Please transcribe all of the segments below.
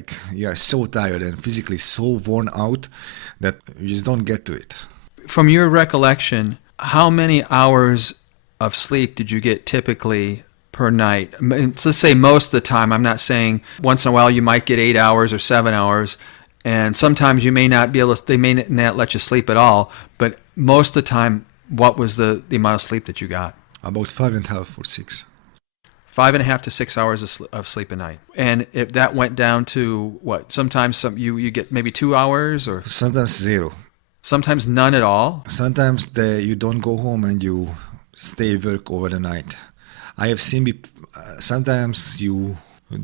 like you are so tired and physically so worn out that you just don't get to it. From your recollection, how many hours of sleep did you get typically per night? Let's say most of the time. I'm not saying once in a while you might get 8 hours or 7 hours, and sometimes you may not be able to, they may not let you sleep at all, but most of the time, what was the amount of sleep that you got? About 5.5 or 6. 5.5 to 6 hours of sleep a night. And if that went down to what? Sometimes you get maybe 2 hours, or Sometimes 0. sometimes none at all. Sometimes you don't go home and you stay work over the night. I have seen sometimes you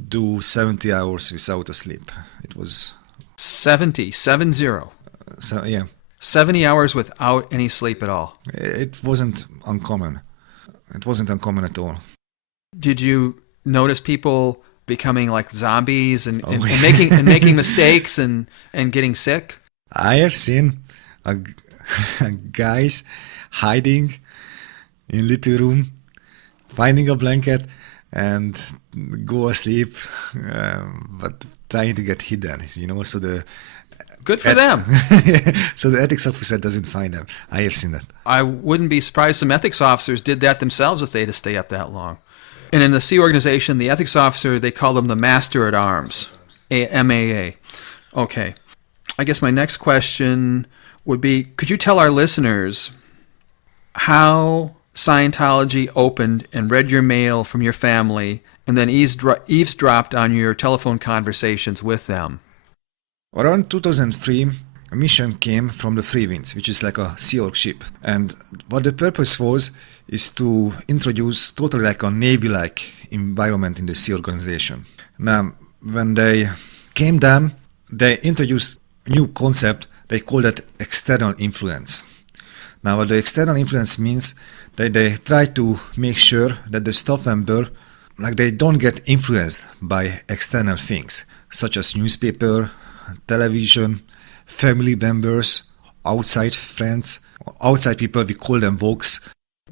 do 70 hours without a sleep. It was 70. so yeah. 70 hours without any sleep at all. It wasn't uncommon. It wasn't uncommon at all. Did you notice people becoming like zombies and yeah. making mistakes and getting sick? I have seen guys hiding in little room, finding a blanket and go asleep, but trying to get hidden, so the Good for them. so the ethics officer doesn't find them. I have seen that. I wouldn't be surprised some ethics officers did that themselves if they had to stay up that long. And in the Sea Organization, the ethics officer, they call them the Master at Arms, MAA. Okay. I guess my next question would be, could you tell our listeners how Scientology opened and read your mail from your family and then eavesdropped on your telephone conversations with them? Around 2003, a mission came from the Free Winds, which is like a Sea Org ship. And what the purpose was is to introduce totally like a Navy-like environment in the Sea Organization. Now, when they came down, they introduced a new concept. They called it external influence. Now, what the external influence means, they try to make sure that the staff member, like they don't get influenced by external things, such as newspaper, television, family members, outside friends, outside people, we call them WOGs.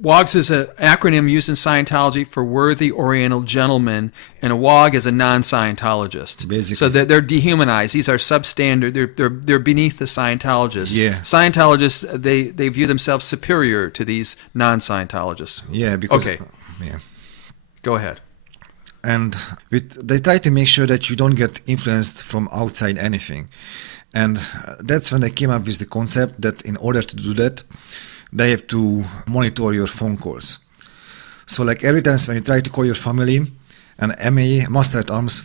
WOGs is an acronym used in Scientology for Worthy Oriental Gentlemen, and a WOG is a non-Scientologist. Basically. So they're dehumanized. These are substandard. They're beneath the Scientologists. Yeah. Scientologists, they view themselves superior to these non-Scientologists. Yeah, because... Okay. Yeah. Go ahead. And they try to make sure that you don't get influenced from outside anything. And that's when they came up with the concept that in order to do that, they have to monitor your phone calls. So like every time when you try to call your family, an MA, Master at Arms,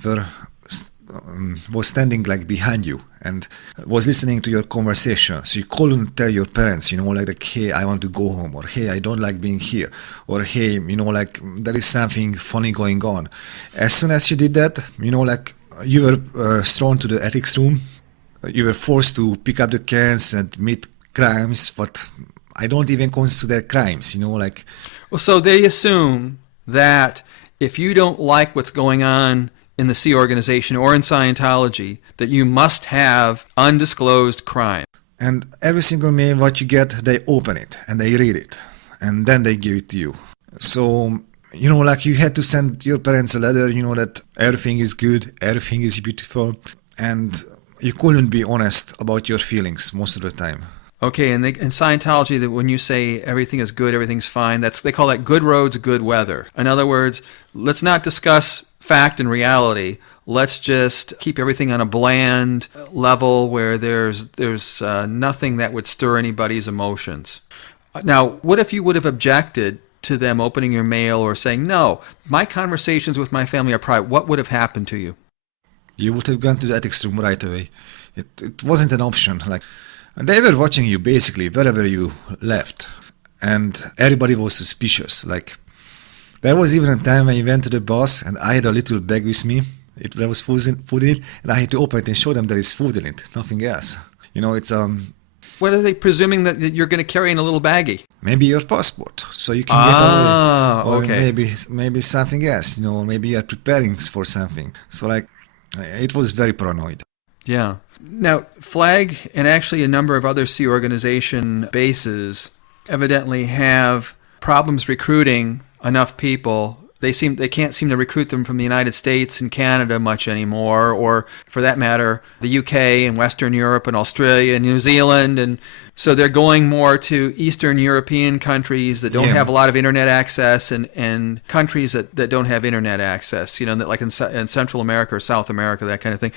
was standing like behind you and was listening to your conversation. So you call and tell your parents, like, hey, I want to go home, or hey, I don't like being here, or hey, like there is something funny going on. As soon as you did that, like you were thrown to the ethics room. You were forced to pick up the cans and admit crimes, but I don't even consider crimes, like... Well, so they assume that if you don't like what's going on in the Sea Organization or in Scientology, that you must have undisclosed crime. And every single mail what you get, they open it and they read it and then they give it to you. So, like you had to send your parents a letter, that everything is good, everything is beautiful, and you couldn't be honest about your feelings most of the time. Okay, and in Scientology, that when you say everything is good, everything's fine, they call that good roads, good weather. In other words, let's not discuss fact and reality. Let's just keep everything on a bland level where there's nothing that would stir anybody's emotions. Now, what if you would have objected to them opening your mail or saying, no, my conversations with my family are private? What would have happened to you? You would have gone to the ethics room right away. It wasn't an option. And they were watching you basically wherever you left. And everybody was suspicious. There was even a time when you went to the boss and I had a little bag with me. There was food in it, and I had to open it and show them there is food in it, nothing else. It's... What are they presuming that you're going to carry in a little baggie? Maybe your passport, so you can get away. Or okay. maybe something else, maybe you're preparing for something. So it was very paranoid. Yeah. Now, FLAG and actually a number of other Sea Organization bases evidently have problems recruiting enough people They can't seem to recruit them from the United States and Canada much anymore, or for that matter, the UK and Western Europe and Australia and New Zealand, and so they're going more to Eastern European countries that don't Yeah. have a lot of internet access, and countries that don't have internet access. That like in Central America or South America, that kind of thing.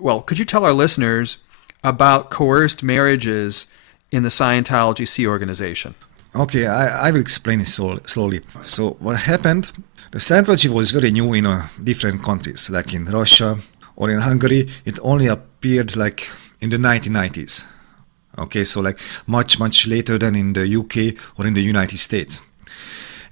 Well, could you tell our listeners about coerced marriages in the Scientology Sea organization? Okay, I will explain it slowly. So what happened? The Scientology was very new in different countries, like in Russia or in Hungary. It only appeared like in the 1990s. Okay, so like much later than in the UK or in the United States.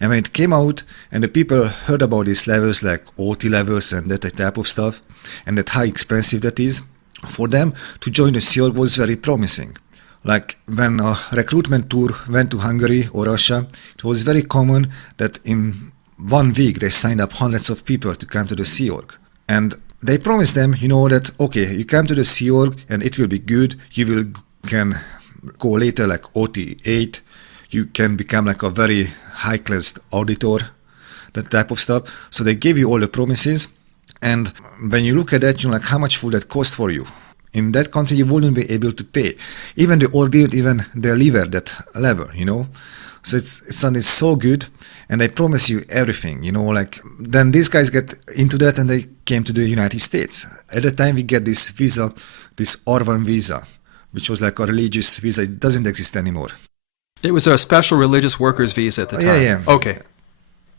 And when it came out and the people heard about these levels, like OT levels and that type of stuff, and that how expensive that is, for them to join the Sea Org was very promising. Like when a recruitment tour went to Hungary or Russia, it was very common that in 1 week they signed up hundreds of people to come to the Sea Org. And they promised them, that, okay, you come to the Sea Org and it will be good. Can go later like OT8. You can become like a very high-class auditor, that type of stuff. So they gave you all the promises. And when you look at that, like how much would that cost for you? In that country, you wouldn't be able to pay. Even the ordeal, even deliver that level, So it's something so good, and they promise you everything, like then these guys get into that and they came to the United States. At the time we get this visa, this R1 visa, which was like a religious visa. It doesn't exist anymore. It was a special religious workers visa at the time. Yeah. Okay.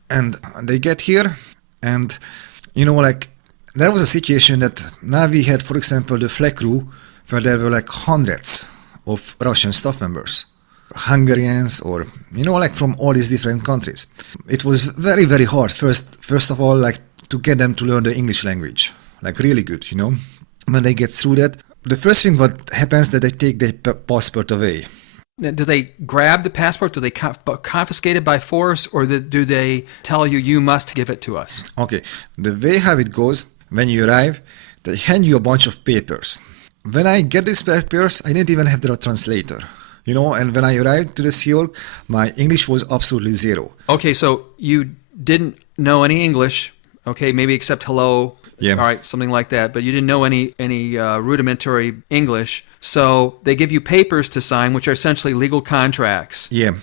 And they get here, and like there was a situation that now we had, for example, the flag crew, where there were like hundreds of Russian staff members, Hungarians, or like from all these different countries. It was very, very hard. First of all, like to get them to learn the English language, like really good. When they get through that, the first thing what happens that they take their passport away. Do they grab the passport? Do they confiscate it by force, or do they tell you must give it to us? Okay, the way how it goes, when you arrive, they hand you a bunch of papers. When I get these papers, I didn't even have the translator, and when I arrived to the Sea Org, my English was absolutely zero. Okay, so you didn't know any English, okay, maybe except hello, Yeah. all right, something like that, but you didn't know any rudimentary English, so they give you papers to sign, which are essentially legal contracts. Yeah.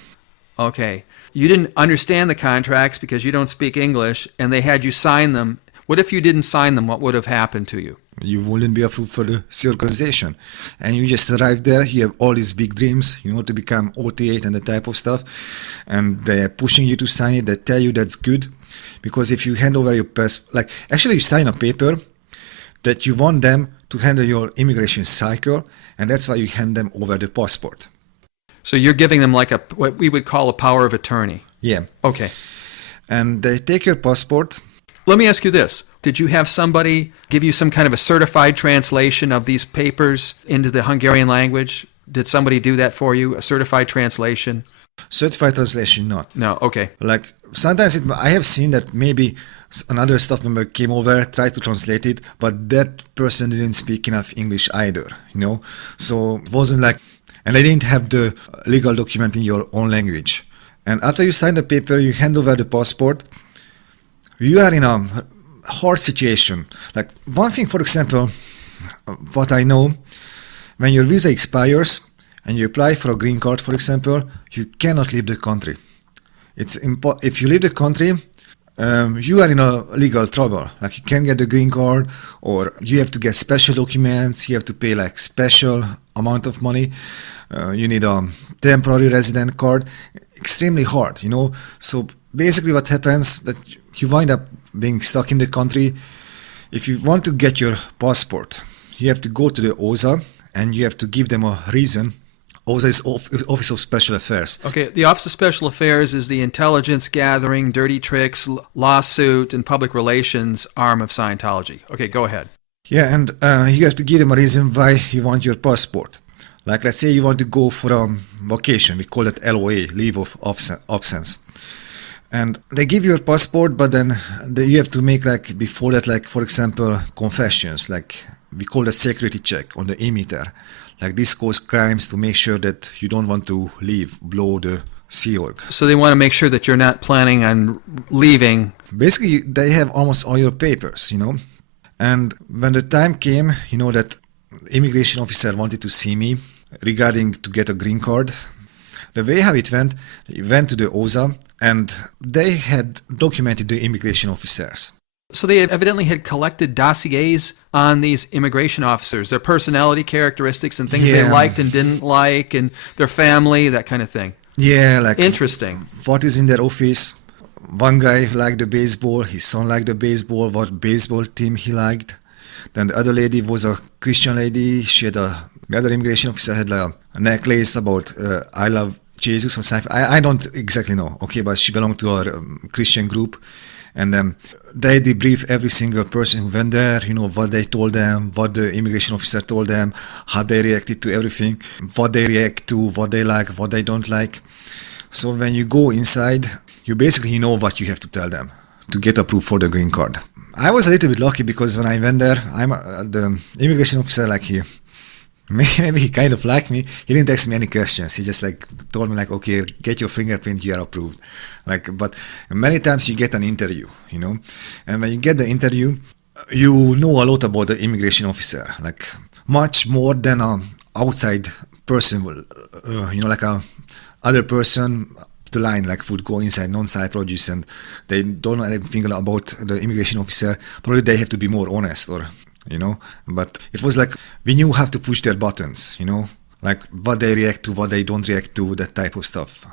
Okay. You didn't understand the contracts because you don't speak English, and they had you sign them. What if you didn't sign them? What would have happened to you? You wouldn't be approved for the Sea organization. And you just arrive there, you have all these big dreams, to become OT8 and the type of stuff. And they're pushing you to sign it. They tell you that's good. Because if you hand over your passport, actually you sign a paper that you want them to handle your immigration cycle, and that's why you hand them over the passport. So you're giving them like what we would call a power of attorney. Yeah. Okay. And they take your passport. Let me ask you this. Did you have somebody give you some kind of a certified translation of these papers into the Hungarian language? Did somebody do that for you, a certified translation? Certified translation, not. No, okay. Like sometimes I have seen that maybe another staff member came over, tried to translate it, but that person didn't speak enough English either, So it wasn't like, and they didn't have the legal document in your own language. And after you sign the paper, you hand over the passport, you are in a hard situation. Like one thing, for example, what I know, when your visa expires and you apply for a green card, for example, you cannot leave the country. If you leave the country, you are in a legal trouble. Like you can't get the green card, or you have to get special documents. You have to pay like special amount of money. You need a temporary resident card. Extremely hard, So basically, what happens that you wind up being stuck in the country. If you want to get your passport, you have to go to the OSA and you have to give them a reason. OSA is Office of Special Affairs. Okay, the Office of Special Affairs is the intelligence gathering, dirty tricks, lawsuit, and public relations arm of Scientology. Okay, go ahead. Yeah, and you have to give them a reason why you want your passport. Like, let's say you want to go for a vacation. We call it LOA, leave of absence. And they give you a passport, but then you have to make, like, before that, like, for example, confessions. Like, we call a security check on the emitter. Like, this cause crimes to make sure that you don't want to leave, blow the Sea Org. So they want to make sure that you're not planning on leaving. Basically, they have almost all your papers, And when the time came, that immigration officer wanted to see me regarding to get a green card. The way how it went, he went to the OSA and they had documented the immigration officers. So they evidently had collected dossiers on these immigration officers, their personality characteristics and things they Yeah. liked and didn't like, and their family, that kind of thing. Yeah, like Interesting. what is in their office. One guy liked the baseball, his son liked the baseball, what baseball team he liked. Then the other lady was a Christian lady. The other immigration officer had like a necklace about I love Jesus or something. I don't exactly know, okay, but she belonged to our Christian group. And they debrief every single person who went there, what they told them, what the immigration officer told them, how they reacted to everything, what they react to, what they like, what they don't like. So when you go inside, you basically know what you have to tell them to get approved for the green card. I was a little bit lucky because when I went there, the immigration officer, maybe he kind of liked me. He didn't ask me any questions. He just told me okay, get your fingerprint, you are approved. But many times you get an interview, and when you get the interview, you know a lot about the immigration officer, much more than an outside person will, like a other person the line would go inside non-psychologists and they don't know anything about the immigration officer. Probably they have to be more honest but it was we knew how to push their buttons, what they react to, what they don't react to, that type of stuff.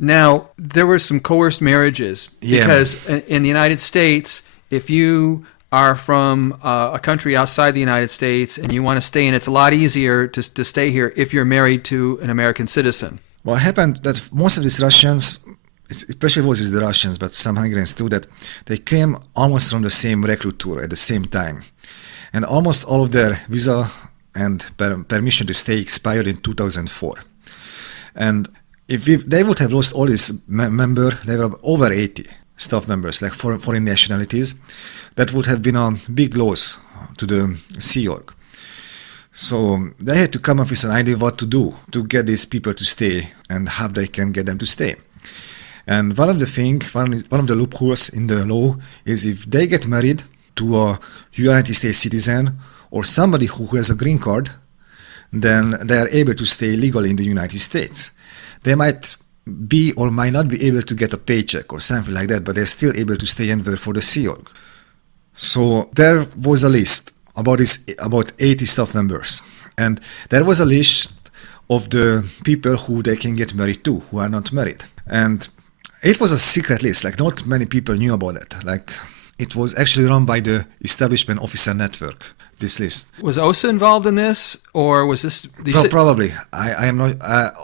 Now, there were some coerced marriages Yeah. because in the United States, if you are from a country outside the United States and you want to stay in, it's a lot easier to stay here if you're married to an American citizen. What happened that most of these Russians, especially was with the Russians, but some Hungarians too, that they came almost from the same recruit tour at the same time. And almost all of their visa and permission to stay expired in 2004. And if they would have lost all these members, there were over 80 staff members, foreign nationalities, that would have been a big loss to the Sea Org. So they had to come up with an idea what to do to get these people to stay and how they can get them to stay. And one of the loopholes in the law is if they get married to a United States citizen or somebody who has a green card, then they are able to stay legally in the United States. They might be or might not be able to get a paycheck or something like that, but they're still able to stay and work for the Sea Org. So there was a list about 80 staff members, and there was a list of the people who they can get married to who are not married, and it was a secret list. Not many people knew about it. It was actually run by the Establishment Officer Network. This list. Was OSA involved in this, or was this? Probably. I am not.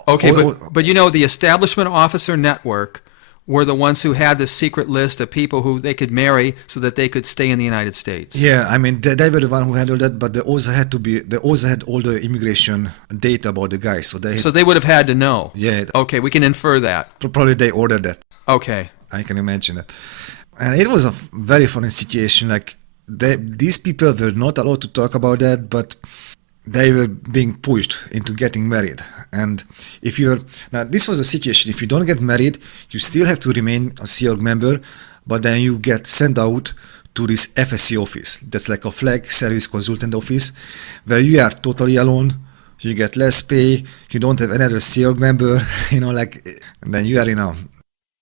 Okay, but the Establishment Officer Network were the ones who had this secret list of people who they could marry so that they could stay in the United States. Yeah, I mean they were the one who handled that, but the OSA had all the immigration data about the guys, so they would have had to know. Yeah. Okay, we can infer that. Probably they ordered that. Okay. I can imagine that, and it was a very funny situation. These people were not allowed to talk about that, but they were being pushed into getting married. And now this was a situation, if you don't get married, you still have to remain a Sea Org member, but then you get sent out to this FSC office. That's like a flag service consultant office, where you are totally alone, you get less pay, you don't have another Sea Org member, and then you are in a...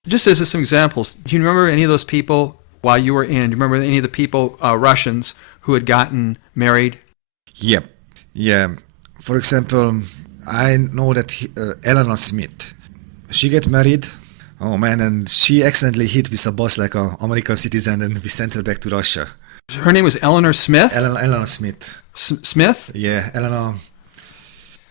Just as some examples, do you remember any of those people while you were in? Do you remember any of the people, Russians, who had gotten married? Yeah. For example, I know that Elena Smith, she got married. Oh man, and she accidentally hit with a bus like an American citizen, and we sent her back to Russia. Her name was Eleanor Smith? Elena Smith. Smith? Yeah, Elena.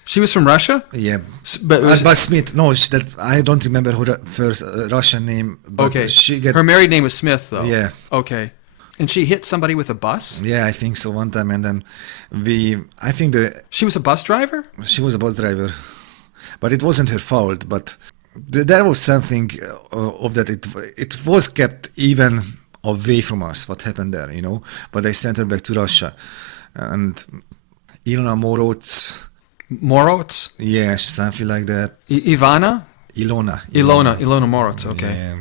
She was from Russia? Yeah. But Smith, no, I don't remember her first Russian name. But okay. Her married name was Smith, though. Yeah. Okay. And she hit somebody with a bus? Yeah, I think so one time. And then She was a bus driver? She was a bus driver. But it wasn't her fault. But there was something of that. It was kept even away from us, what happened there, But they sent her back to Russia. And Ilona Moroz. Moroz? Yeah, something like that. Ivana? Ilona. Moritz. Okay. Yeah.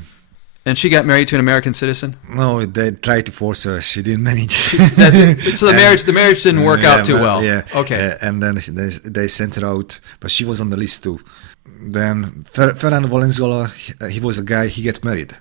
And she got married to an American citizen. No, they tried to force her. She didn't manage. So the marriage didn't work out too well. Yeah. Okay. And then they sent her out, but she was on the list too. Then Ferran Valenzuela, he was a guy. He got married.